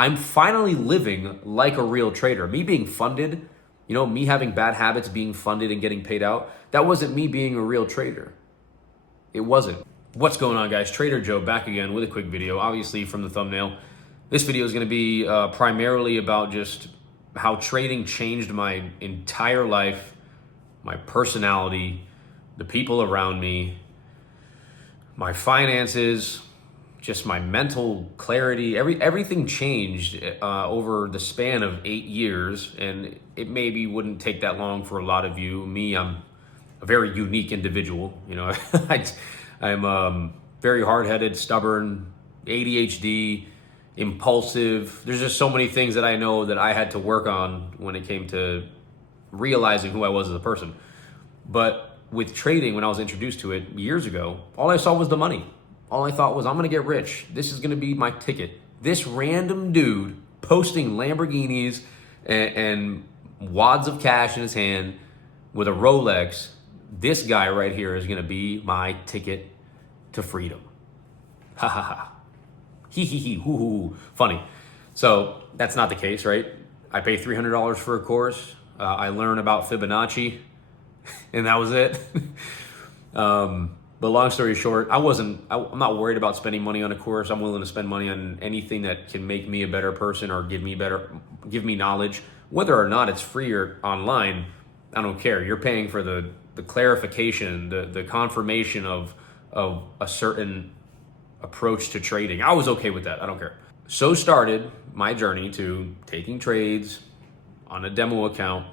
I'm finally living like a real trader. Me being funded, me having bad habits, being funded and getting paid out, that wasn't me being a real trader. It wasn't. What's going on, guys? Trader Joe back again with a quick video. Obviously, from the thumbnail, this video is going to be primarily about just how trading changed my entire life, my personality, the people around me, my finances, just my mental clarity. Everything changed over the span of 8 years, and it maybe wouldn't take that long for a lot of you. Me, I'm a very unique individual. I'm very hard-headed, stubborn, ADHD, impulsive. There's just so many things that I know that I had to work on when it came to realizing who I was as a person. But with trading, when I was introduced to it years ago, all I saw was the money. All I thought was, I'm gonna get rich. This is gonna be my ticket. This random dude posting Lamborghinis and wads of cash in his hand with a Rolex, this guy right here is gonna be my ticket to freedom. Ha ha ha. Hee hee hee, hoo hoo hoo. Funny. So that's not the case, right? I pay $300 for a course. I learn about Fibonacci, and that was it. But long story short, I'm not worried about spending money on a course. I'm willing to spend money on anything that can make me a better person or give me knowledge. Whether or not it's free or online, I don't care. You're paying for the clarification, the confirmation of a certain approach to trading. I was okay with that. I don't care. So started my journey to taking trades on a demo account,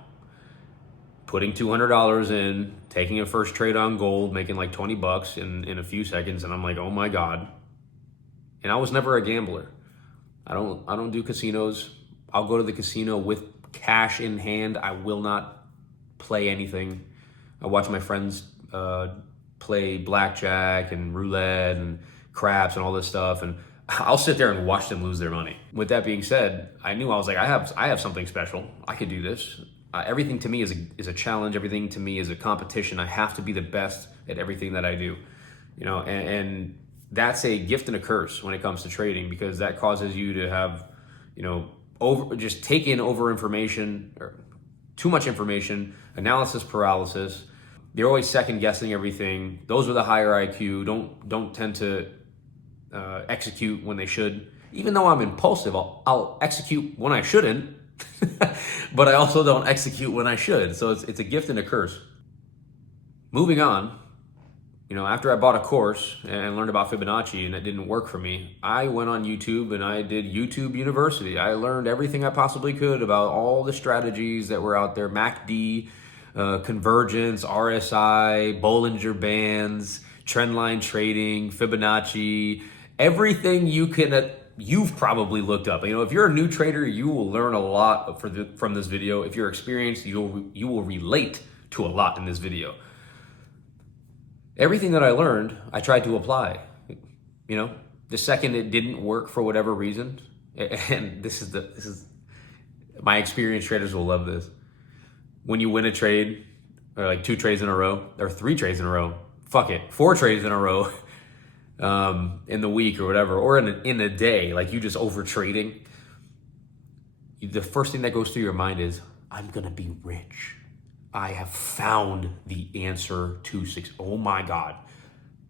putting $200 in, taking a first trade on gold, making like 20 bucks in a few seconds, and I'm like, oh my God. And I was never a gambler. I don't do casinos. I'll go to the casino with cash in hand. I will not play anything. I watch my friends play blackjack and roulette and craps and all this stuff, and I'll sit there and watch them lose their money. With that being said, I knew I was like, I have something special. I could do this. Everything to me is a challenge. Everything to me is a competition. I have to be the best at everything that I do, and that's a gift and a curse when it comes to trading, because that causes you to have, take in over information or too much information, analysis paralysis. They're always second guessing everything. Those with a higher IQ don't tend to execute when they should. Even though I'm impulsive, I'll execute when I shouldn't. But I also don't execute when I should. So it's a gift and a curse. Moving on, after I bought a course and learned about Fibonacci and it didn't work for me, I went on YouTube and I did YouTube University. I learned everything I possibly could about all the strategies that were out there: MACD, convergence, RSI, Bollinger Bands, trendline trading, Fibonacci, everything you've probably looked up. If you're a new trader, you will learn a lot from this video. If you're experienced, you will relate to a lot in this video. Everything that I learned, I tried to apply. The second it didn't work for whatever reason, and this is my experienced traders will love this. When you win a trade, or like 2 trades in a row, or 3 trades in a row, 4 trades in a row, in the week or whatever, or in a day, like you just over trading, the first thing that goes through your mind is, I'm gonna be rich. I have found the answer to success. Oh my God,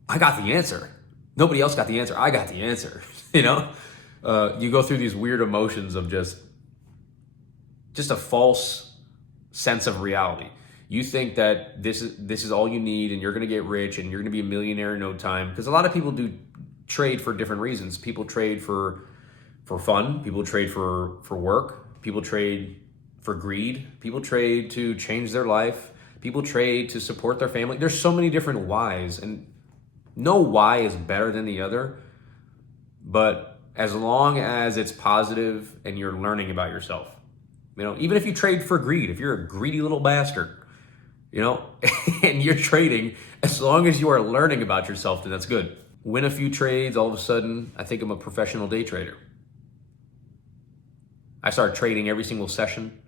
I got the answer. Nobody else got the answer. I got the answer. You go through these weird emotions of just a false sense of reality. You think that this is all you need and you're going to get rich and you're going to be a millionaire in no time. Because a lot of people do trade for different reasons. People trade for fun. People trade for work. People trade for greed. People trade to change their life. People trade to support their family. There's so many different whys, and no why is better than the other. But as long as it's positive and you're learning about yourself, even if you trade for greed, if you're a greedy little bastard, and you're trading, as long as you are learning about yourself, then that's good. Win a few trades, all of a sudden, I think I'm a professional day trader. I started trading every single session.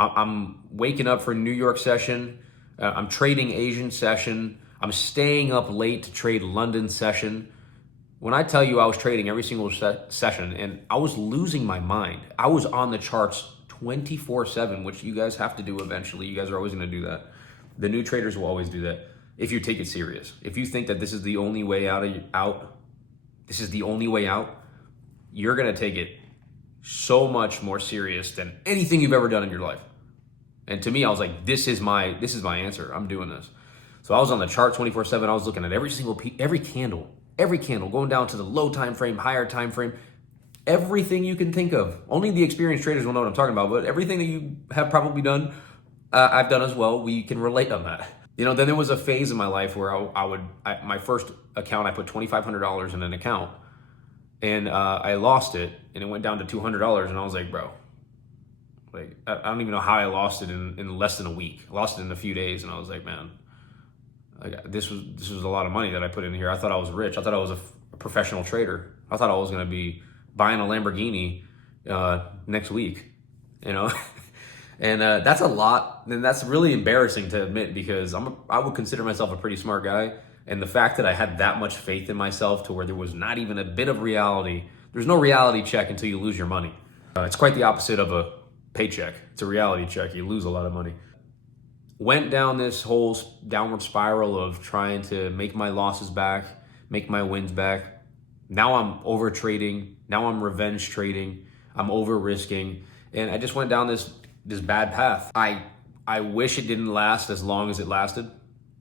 I'm waking up for New York session. I'm trading Asian session. I'm staying up late to trade London session. When I tell you I was trading every single session and I was losing my mind, I was on the charts 24/7, which you guys have to do eventually. You guys are always going to do that. The new traders will always do that if you take it serious. If you think that this is the only way out, this is the only way out, you're going to take it so much more serious than anything you've ever done in your life. And to me, I was like, this is my answer. I'm doing this. So I was on the chart 24/7. I was looking at every candle, going down to the low time frame, higher time frame, everything you can think of. Only the experienced traders will know what I'm talking about, but everything that you have probably done, I've done as well. We can relate on that. Then there was a phase in my life where my first account, I put $2,500 in an account, and I lost it, and it went down to $200, and I was like, bro, like I don't even know how I lost it in less than a week. I lost it in a few days, and I was like, man, like, this was a lot of money that I put in here. I thought I was rich. I thought I was a professional trader. I thought I was going to be buying a Lamborghini next week, and that's a lot, and that's really embarrassing to admit, because I would consider myself a pretty smart guy, and the fact that I had that much faith in myself to where there was not even a bit of reality. There's no reality check until you lose your money. It's quite the opposite of a paycheck. It's a reality check. You lose a lot of money. Went down this whole downward spiral of trying to make my losses back, make my wins back. Now I'm over trading. Now I'm revenge trading. I'm over risking. And I just went down this bad path. I wish it didn't last as long as it lasted.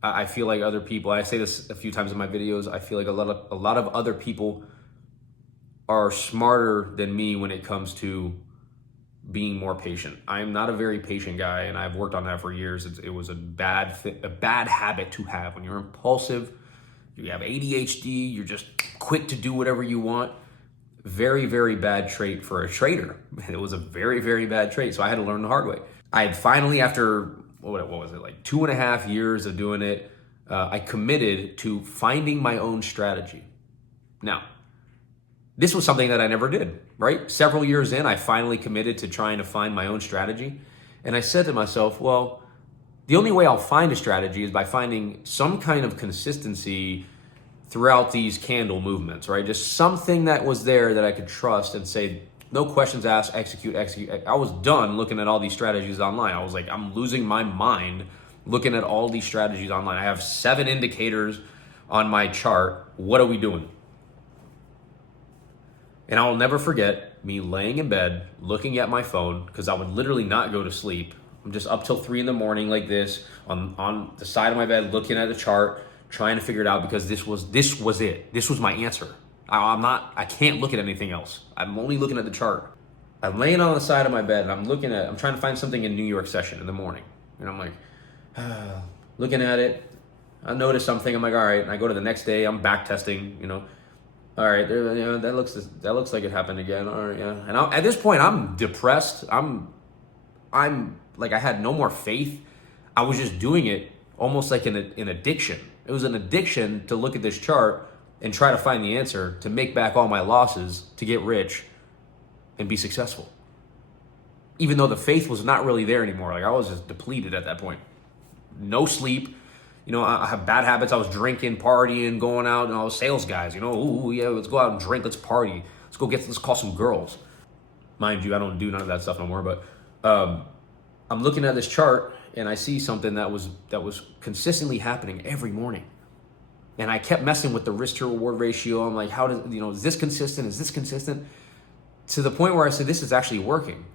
I feel like other people, I say this a few times in my videos, I feel like a lot of other people are smarter than me when it comes to being more patient. I am not a very patient guy, and I've worked on that for years. It was a bad habit to have. When you're impulsive, you have ADHD, you're just quick to do whatever you want. Very, very bad trait for a trader. It was a very, very bad trait. So I had to learn the hard way. I had finally, after, what was it, like 2.5 years of doing it, I committed to finding my own strategy. Now, this was something that I never did, right? Several years in, I finally committed to trying to find my own strategy. And I said to myself, well, the only way I'll find a strategy is by finding some kind of consistency throughout these candle movements, right? Just something that was there that I could trust and say, no questions asked, execute. I was done looking at all these strategies online. I was like, I'm losing my mind looking at all these strategies online. I have 7 indicators on my chart. What are we doing? And I'll never forget me laying in bed, looking at my phone, because I would literally not go to sleep. I'm just up till 3 a.m. like this, on the side of my bed, looking at the chart, trying to figure it out, because this was it. This was my answer. I can't look at anything else. I'm only looking at the chart. I'm laying on the side of my bed, and I'm trying to find something in New York session in the morning. And I'm like, looking at it. I notice something. I'm like, all right. And I go to the next day. I'm back testing, All right, that looks like it happened again. All right, yeah. And at this point, I'm depressed. I'm like, I had no more faith. I was just doing it almost like an addiction. It was an addiction to look at this chart and try to find the answer, to make back all my losses, to get rich and be successful. Even though the faith was not really there anymore. Like, I was just depleted at that point. No sleep. I have bad habits. I was drinking, partying, going out, and I was sales guys. Ooh, yeah, let's go out and drink, let's party, let's call some girls. Mind you, I don't do none of that stuff no more. But I'm looking at this chart, and I see something that was consistently happening every morning, and I kept messing with the risk to reward ratio. I'm like, how does is this consistent? Is this consistent? To the point where I said, this is actually working.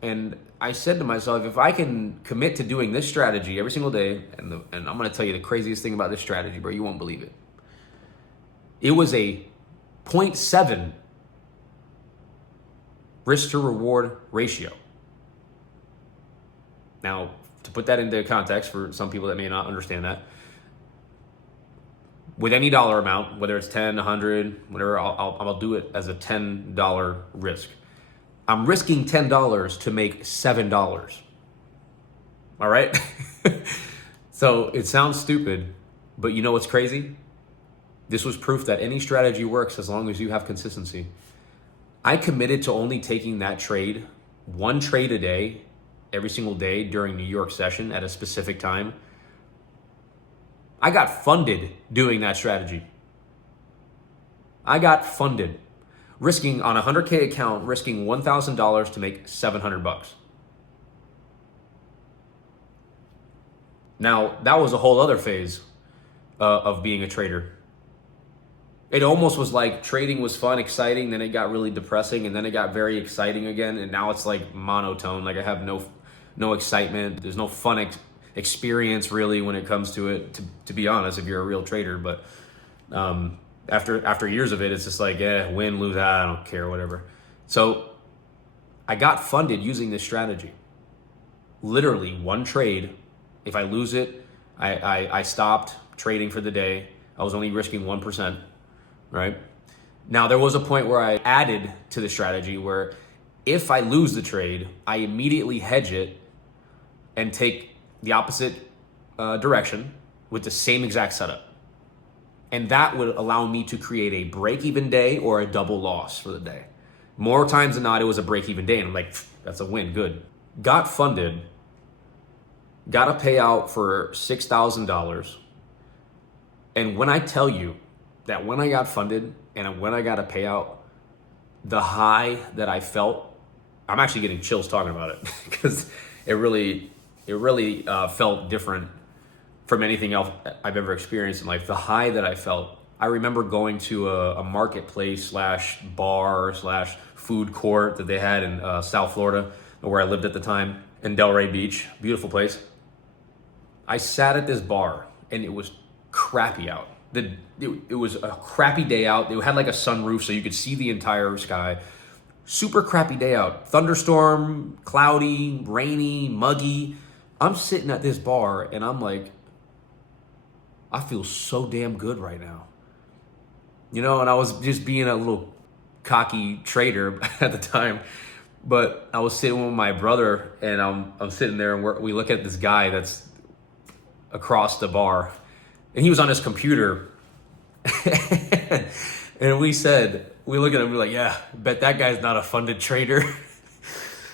And I said to myself, if I can commit to doing this strategy every single day, and I'm going to tell you the craziest thing about this strategy, bro, you won't believe it. It was a 0.7 risk to reward ratio. Now, to put that into context for some people that may not understand that, with any dollar amount, whether it's 10, 100, whatever, I'll do it as a $10 risk. I'm risking $10 to make $7. All right? So it sounds stupid, but you know what's crazy? This was proof that any strategy works as long as you have consistency. I committed to only taking that trade, 1 trade a day, every single day during New York session at a specific time. I got funded doing that strategy. I got funded, risking on a 100K account, risking $1,000 to make $700. Now, that was a whole other phase of being a trader. It almost was like trading was fun, exciting, then it got really depressing, and then it got very exciting again, and now it's like monotone. Like I have no excitement. There's no fun experience really when it comes to it, to be honest, if you're a real trader. But after years of it, it's just like, win, lose, I don't care, whatever. So I got funded using this strategy. Literally one trade. If I lose it, I stopped trading for the day. I was only risking 1%. Right? Now, there was a point where I added to the strategy where if I lose the trade, I immediately hedge it and take the opposite direction with the same exact setup. And that would allow me to create a break-even day or a double loss for the day. More times than not, it was a break-even day. And I'm like, that's a win, good. Got funded, got a payout for $6,000. And when I tell you that when I got funded and when I got a payout, the high that I felt, I'm actually getting chills talking about it because it really felt different from anything else I've ever experienced in life. The high that I felt, I remember going to a marketplace / bar / food court that they had in South Florida, where I lived at the time, in Delray Beach, beautiful place. I sat at this bar and it was crappy out. It was a crappy day out. It had like a sunroof so you could see the entire sky. Super crappy day out. Thunderstorm, cloudy, rainy, muggy. I'm sitting at this bar and I'm like, I feel so damn good right now. You know, and I was just being a little cocky trader at the time. But I was sitting with my brother and I'm sitting there and we look at this guy that's across the bar. And he was on his computer. And we look at him, we're like, yeah, bet that guy's not a funded trader.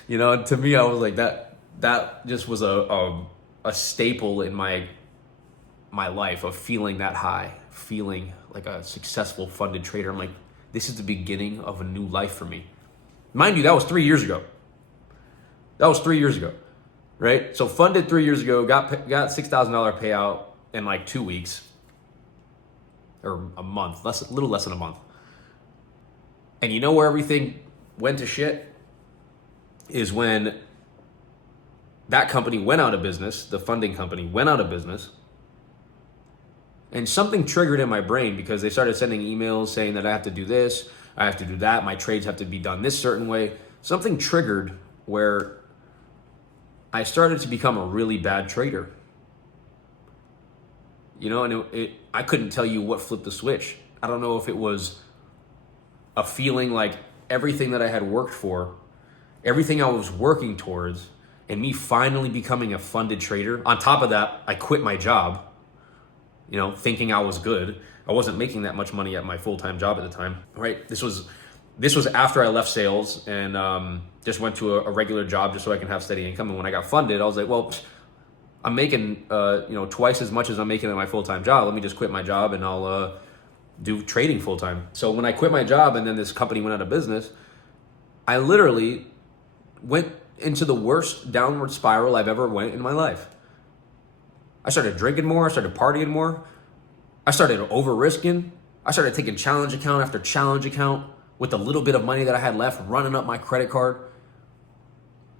You know, and to me, I was like, that just was a staple in my life of feeling that high, feeling like a successful funded trader. I'm like, this is the beginning of a new life for me. Mind you, that was 3 years ago. Right? So funded 3 years ago, got $6,000 payout in like 2 weeks or a month, a little less than a month. And you know where everything went to shit? Is when that company went out of business, the funding company went out of business, and something triggered in my brain because they started sending emails saying that I have to do this, I have to do that, my trades have to be done this certain way. Something triggered where I started to become a really bad trader. You know, and I couldn't tell you what flipped the switch. I don't know if it was a feeling like everything that I had worked for, everything I was working towards, and me finally becoming a funded trader. On top of that, I quit my job, you know, thinking I was good. I wasn't making that much money at my full-time job at the time, right? This was after I left sales and just went to a regular job just so I can have steady income. And when I got funded, I was like, well, I'm making twice as much as I'm making at my full-time job. Let me just quit my job and I'll do trading full-time. So when I quit my job and then this company went out of business, I literally went into the worst downward spiral I've ever went in my life. I started drinking more. I started partying more. I started over-risking. I started taking challenge account after challenge account with the little bit of money that I had left, running up my credit card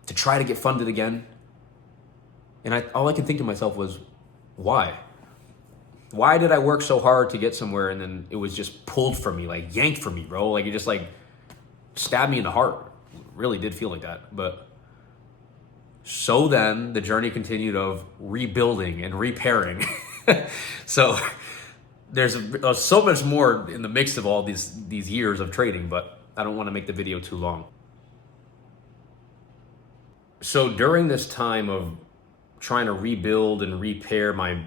to try to get funded again. And all I could think to myself was, why? Why did I work so hard to get somewhere and then it was just pulled from me, like yanked from me, bro? Like it just like stabbed me in the heart. It really did feel like that. But so then the journey continued of rebuilding and repairing. So there's so much more in the mix of all these years of trading, but I don't want to make the video too long. So during this time of trying to rebuild and repair my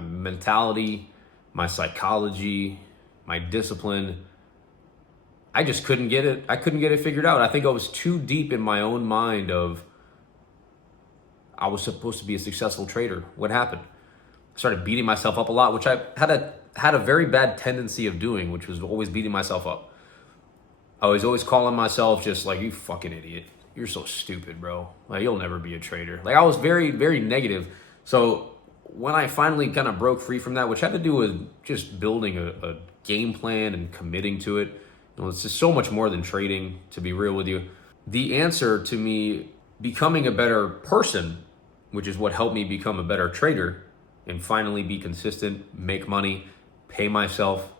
mentality, my psychology, my discipline, I just couldn't get it. I couldn't get it figured out. I think I was too deep in my own mind of I was supposed to be a successful trader. What happened? I started beating myself up a lot, which I had a had a very bad tendency of doing, which was always beating myself up. I was always calling myself just like, you fucking idiot. You're so stupid, bro. Like, you'll never be a trader. Like, I was very, very negative. So when I finally kind of broke free from that, which had to do with just building a game plan and committing to it, it's just so much more than trading, to be real with you. The answer to me becoming a better person, which is what helped me become a better trader and finally be consistent, make money, pay myself.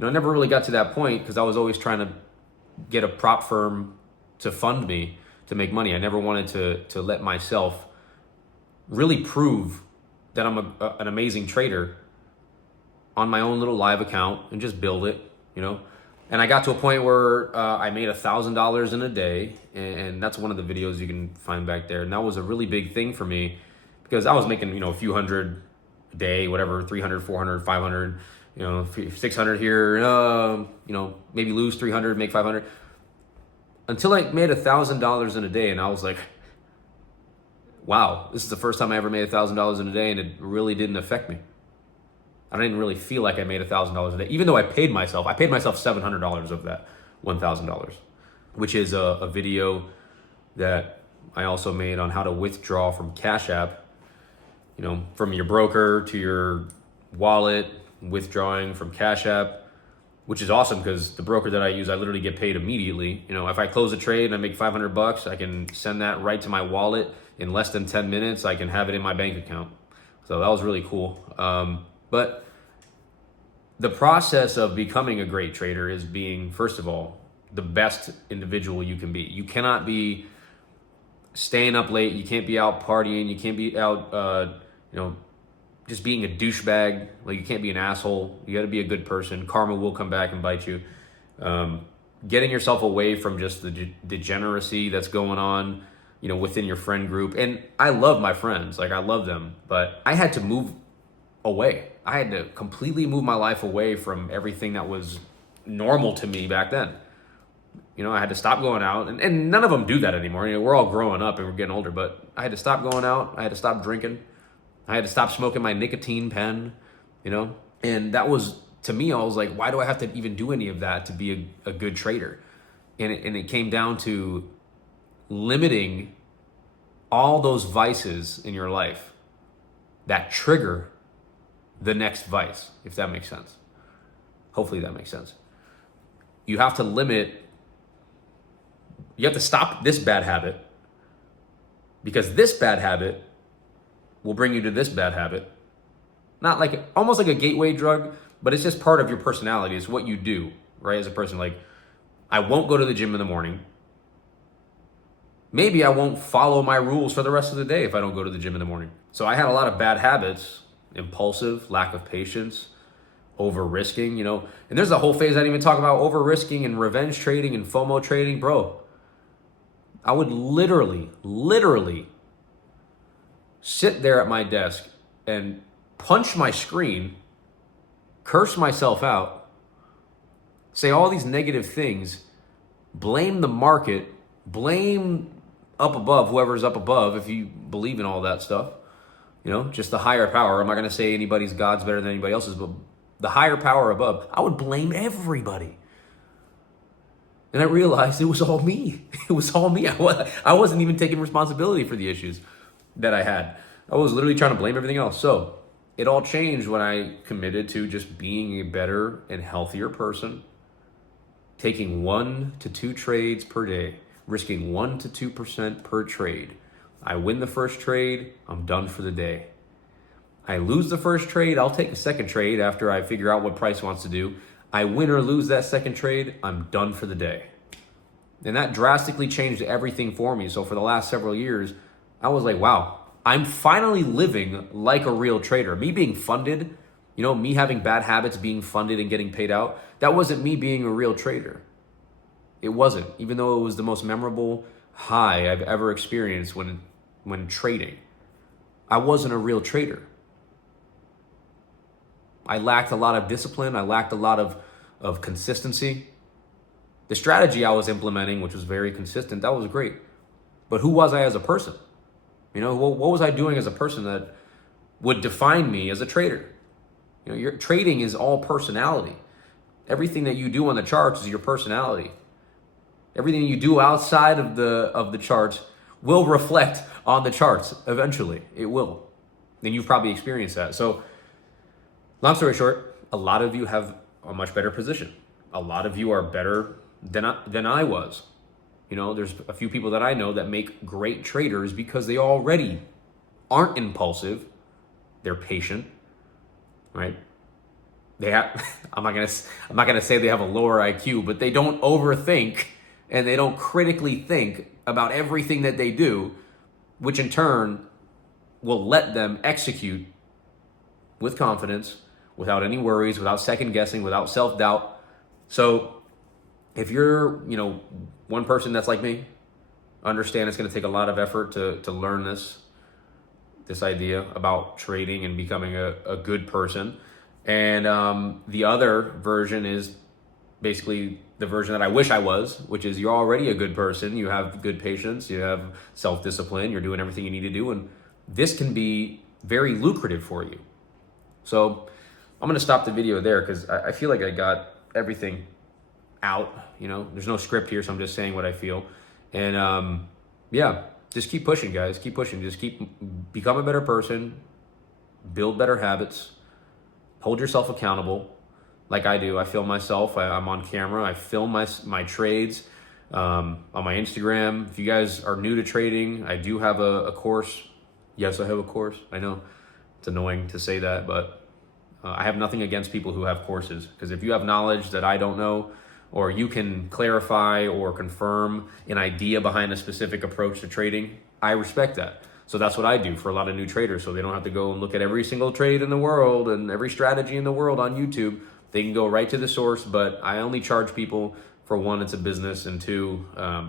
I never really got to that point because I was always trying to get a prop firm to fund me to make money. I never wanted to let myself really prove that I'm an amazing trader on my own little live account and just build it, And I got to a point where I made $1,000 in a day, and that's one of the videos you can find back there. And that was a really big thing for me because I was making, a few hundred a day, whatever, 300, 400, 500, 600 here, maybe lose 300, make 500. Until I made $1,000 in a day, and I was like, wow, this is the first time I ever made $1,000 in a day, and it really didn't affect me. I didn't really feel like I made $1,000 a day, even though I paid myself $700 of that $1,000, which is a video that I also made on how to withdraw from Cash App, from your broker to your wallet, withdrawing from Cash App, which is awesome because the broker that I use, I literally get paid immediately. If I close a trade and I make $500, I can send that right to my wallet in less than 10 minutes. I can have it in my bank account. So that was really cool. But the process of becoming a great trader is being, first of all, the best individual you can be. You cannot be staying up late. You can't be out partying. You can't be out, just being a douchebag. Like, you can't be an asshole. You got to be a good person. Karma will come back and bite you. Getting yourself away from just the degeneracy that's going on, within your friend group. And I love my friends. Like, I love them. But I had to move away. I had to completely move my life away from everything that was normal to me back then. I had to stop going out, and none of them do that anymore. We're all growing up and we're getting older, but I had to stop going out. I had to stop drinking. I had to stop smoking my nicotine pen, and that was, to me, I was like, why do I have to even do any of that to be a good trader? And it came down to limiting all those vices in your life that trigger the next vice, if that makes sense. Hopefully that makes sense. You have to stop this bad habit because this bad habit will bring you to this bad habit. Not like, almost like a gateway drug, but it's just part of your personality. It's what you do, right? As a person, like, I won't go to the gym in the morning. Maybe I won't follow my rules for the rest of the day if I don't go to the gym in the morning. So I had a lot of bad habits, impulsive, lack of patience, over risking, and there's a whole phase I didn't even talk about, over risking and revenge trading and FOMO trading. Bro, I would literally sit there at my desk and punch my screen, curse myself out, say all these negative things, blame the market, blame up above, whoever's up above, if you believe in all that stuff, just the higher power. I'm not going to say anybody's God's better than anybody else's, but the higher power above, I would blame everybody. And I realized it was all me. It was all me. I wasn't even taking responsibility for the issues that I had. I was literally trying to blame everything else. So it all changed when I committed to just being a better and healthier person, taking 1 to 2 trades per day, risking 1 to 2% per trade. I win the first trade, I'm done for the day. I lose the first trade, I'll take a second trade after I figure out what price wants to do. I win or lose that second trade, I'm done for the day. And that drastically changed everything for me. So for the last several years, I was like, wow, I'm finally living like a real trader. Me being funded, me having bad habits, being funded and getting paid out, that wasn't me being a real trader. It wasn't, even though it was the most memorable high I've ever experienced when trading. I wasn't a real trader. I lacked a lot of discipline. I lacked a lot of consistency. The strategy I was implementing, which was very consistent, that was great. But who was I as a person? What was I doing as a person that would define me as a trader? You know, your trading is all personality. Everything that you do on the charts is your personality. Everything you do outside of the charts will reflect on the charts eventually. It will. And you've probably experienced that. So, long story short, a lot of you have a much better position. A lot of you are better than I was. You know, there's a few people that I know that make great traders because they already aren't impulsive. They're patient, right? They have I'm not gonna say they have a lower IQ, but they don't overthink and they don't critically think about everything that they do, which in turn will let them execute with confidence, without any worries, without second guessing, without self-doubt. So if you're, you know, one person that's like me, understand it's going to take a lot of effort to learn this idea about trading and becoming a good person. And the other version is basically the version that I wish I was, which is you're already a good person. You have good patience. You have self-discipline. You're doing everything you need to do. And this can be very lucrative for you. So I'm going to stop the video there because I feel like I got everything out. You know, there's no script here, so I'm just saying what I feel. And yeah, just keep pushing, guys. Keep pushing. Just become a better person. Build better habits. Hold yourself accountable. Like I do. I film myself. I'm on camera. I film my trades on my Instagram. If you guys are new to trading, I do have a course. Yes, I have a course. I know it's annoying to say that, but I have nothing against people who have courses, because if you have knowledge that I don't know, or you can clarify or confirm an idea behind a specific approach to trading, I respect that. So that's what I do for a lot of new traders, so they don't have to go and look at every single trade in the world and every strategy in the world on YouTube. They can go right to the source, but I only charge people for, one, it's a business, and two,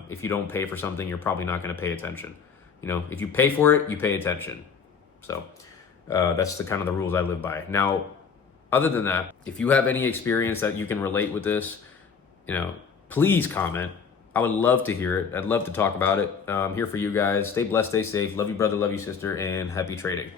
if you don't pay for something, you're probably not going to pay attention. You know, if you pay for it, you pay attention. So that's the kind of the rules I live by. Now, other than that, if you have any experience that you can relate with this, you know, please comment. I would love to hear it. I'd love to talk about it. I'm here for you guys. Stay blessed, stay safe. Love you, brother. Love you, sister. And happy trading.